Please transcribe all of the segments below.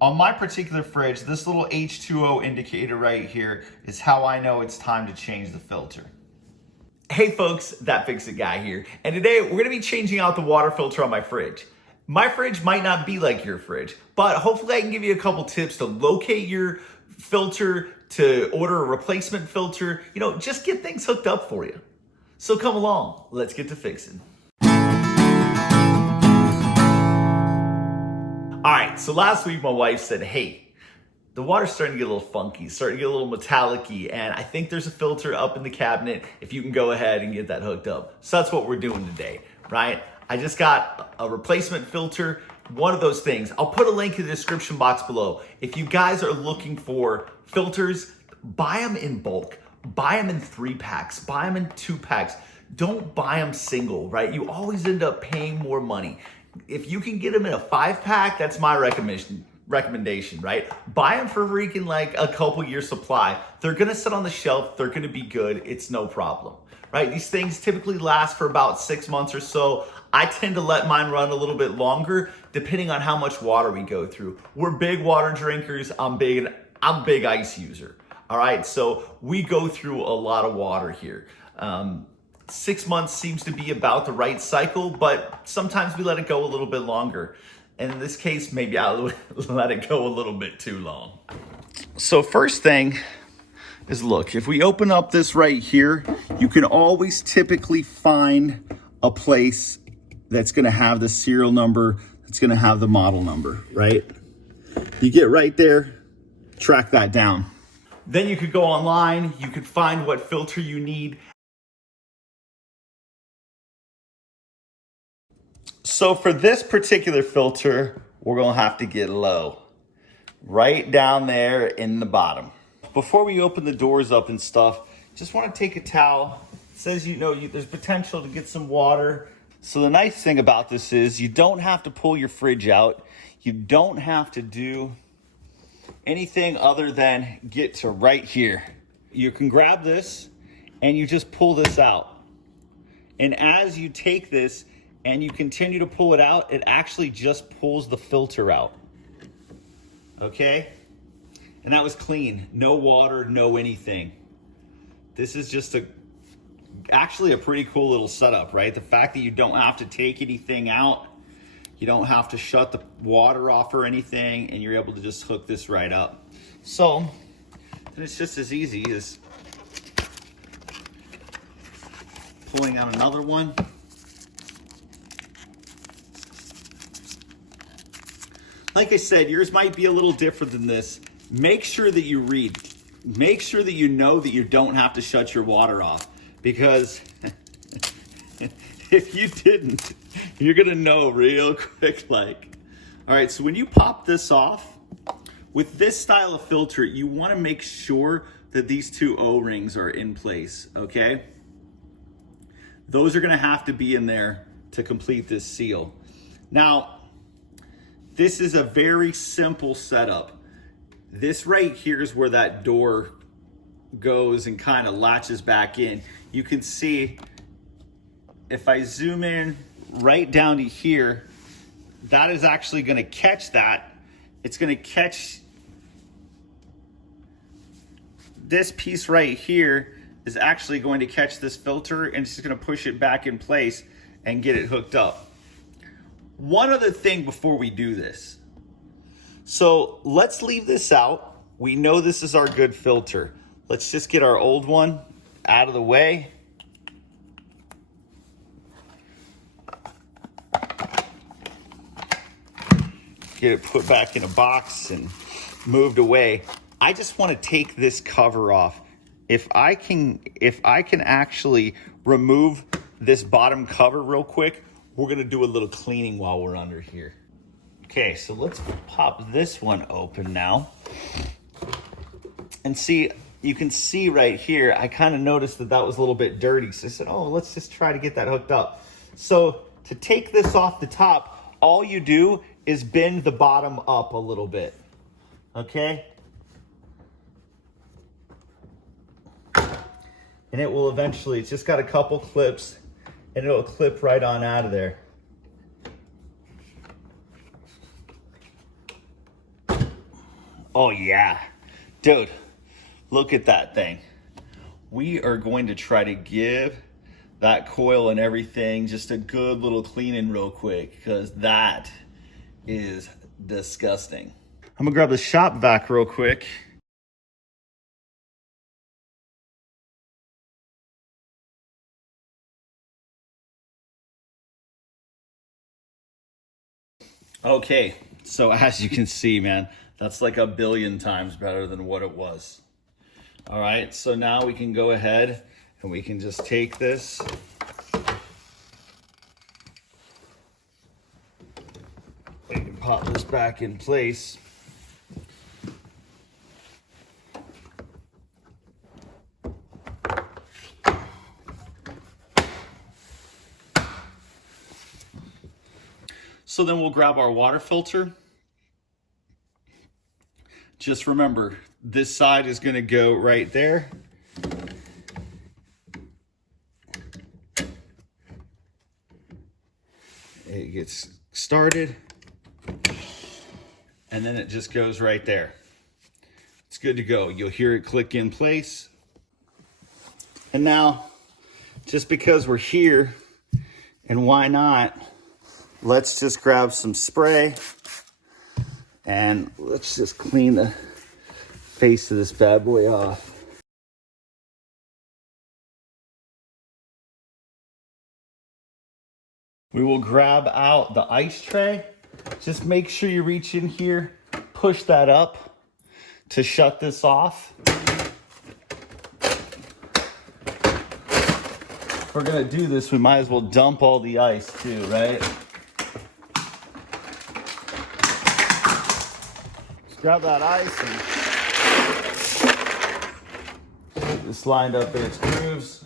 On my particular fridge, this little H2O indicator right here is how I know it's time to change the filter. Hey folks, That Fix It Guy here, and today we're gonna be changing out the water filter on my fridge. My fridge might not be like your fridge, but hopefully I can give you a couple tips to locate your filter, to order a replacement filter, just get things hooked up for you. So come along, let's get to fixing. All right, so last week my wife said, hey, the water's starting to get a little funky, starting to get a little metallic-y, and I think there's a filter up in the cabinet if you can go ahead and get that hooked up. So that's what we're doing today, right? I just got a replacement filter, one of those things. I'll put a link in the description box below. If you guys are looking for filters, buy them in bulk. Buy them in 3-packs, buy them in 2-packs. Don't buy them single, right? You always end up paying more money. If you can get them in a 5-pack, that's my recommendation, right? Buy them for freaking like a couple year supply. They're gonna sit on the shelf, they're gonna be good, it's no problem, right? These things typically last for about 6 months or so. I tend to let mine run a little bit longer depending on how much water we go through. We're big water drinkers, I'm a big ice user, all right? So we go through a lot of water here. 6 months seems to be about the right cycle, but sometimes we let it go a little bit longer. And in this case, maybe I'll let it go a little bit too long. So first thing is, look, if we open up this right here, you can always typically find a place that's gonna have the serial number, that's gonna have the model number, right? You get right there, track that down. Then you could go online, you could find what filter you need. So for this particular filter, we're gonna have to get low, right down there in the bottom. Before we open the doors up and stuff, just wanna take a towel. It says, there's potential to get some water. So the nice thing about this is you don't have to pull your fridge out. You don't have to do anything other than get to right here. You can grab this and you just pull this out. And as you take this, and you continue to pull it out, it actually just pulls the filter out. Okay? And that was clean. No water, no anything. This is just actually a pretty cool little setup, right? The fact that you don't have to take anything out, you don't have to shut the water off or anything, and you're able to just hook this right up. So, then it's just as easy as pulling out another one. Like I said, yours might be a little different than this. Make sure that you read. Make sure that you know that you don't have to shut your water off, because if you didn't, you're gonna know real quick like. All right, so when you pop this off, with this style of filter, you wanna make sure that these two O-rings are in place, okay? Those are gonna have to be in there to complete this seal. Now, this is a very simple setup. This right here is where that door goes and kind of latches back in. You can see, if I zoom in right down to here, that is actually gonna catch that. It's gonna catch this piece right here is actually going to catch this filter, and it's just gonna push it back in place and get it hooked up. One other thing before we do this. So let's leave this out. We know this is our good filter. Let's just get our old one out of the way. Get it put back in a box and moved away. I just want to take this cover off. If I can actually remove this bottom cover real quick, we're gonna do a little cleaning while we're under here. Okay, so let's pop this one open now. And see, you can see right here, I kind of noticed that was a little bit dirty. So I said, oh, let's just try to get that hooked up. So to take this off the top, all you do is bend the bottom up a little bit, okay? And it will eventually, it's just got a couple clips, and it'll clip right on out of there. Oh yeah, dude, look at that thing. We are going to try to give that coil and everything just a good little cleaning real quick, because that is disgusting. I'm gonna grab the shop vac real quick. Okay, so as you can see, man, that's like a billion times better than what it was. All right, so now we can go ahead and we can just take this. We can pop this back in place. So then we'll grab our water filter. Just remember, this side is gonna go right there. It gets started, and then it just goes right there. It's good to go. You'll hear it click in place. And now, just because we're here, and why not, let's just grab some spray and let's just clean the face of this bad boy off. We will grab out the ice tray. Just make sure you reach in here, push that up to shut this off. If we're gonna do this, we might as well dump all the ice too, right? Just grab that ice and get this lined up in its grooves.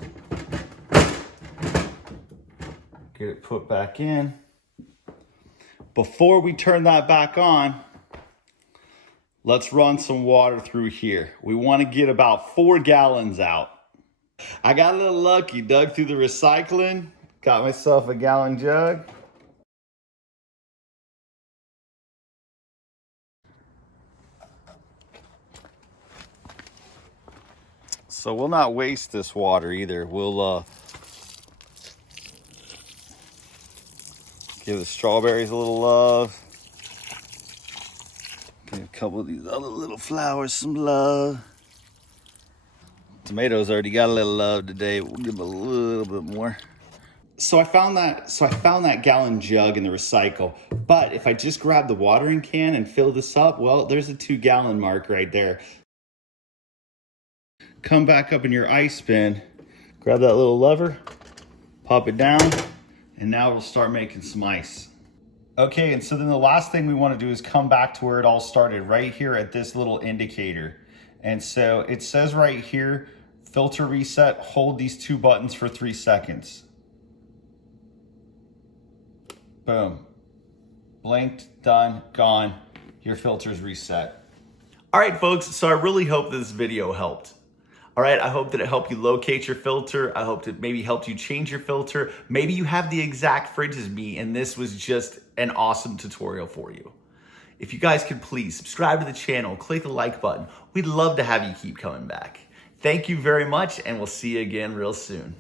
Get it put back in. Before we turn that back on, let's run some water through here. We want to get about 4 gallons out. I got a little lucky, dug through the recycling, got myself a gallon jug. So we'll not waste this water either. We'll give the strawberries a little love. Give a couple of these other little flowers some love. Tomatoes already got a little love today. We'll give them a little bit more. So I found that gallon jug in the recycle. But if I just grab the watering can and fill this up, well, there's a 2 gallon mark right there. Come back up in your ice bin, grab that little lever, pop it down, and now we'll start making some ice. Okay, and so then the last thing we want to do is come back to where it all started, right here at this little indicator. And so it says right here, filter reset, hold these 2 buttons for 3 seconds. Boom. Blinked, done, gone. Your filter's reset. All right, folks, so I really hope this video helped. All right, I hope that it helped you locate your filter. I hope it maybe helped you change your filter. Maybe you have the exact fridge as me, and this was just an awesome tutorial for you. If you guys could please subscribe to the channel, click the like button. We'd love to have you keep coming back. Thank you very much, and we'll see you again real soon.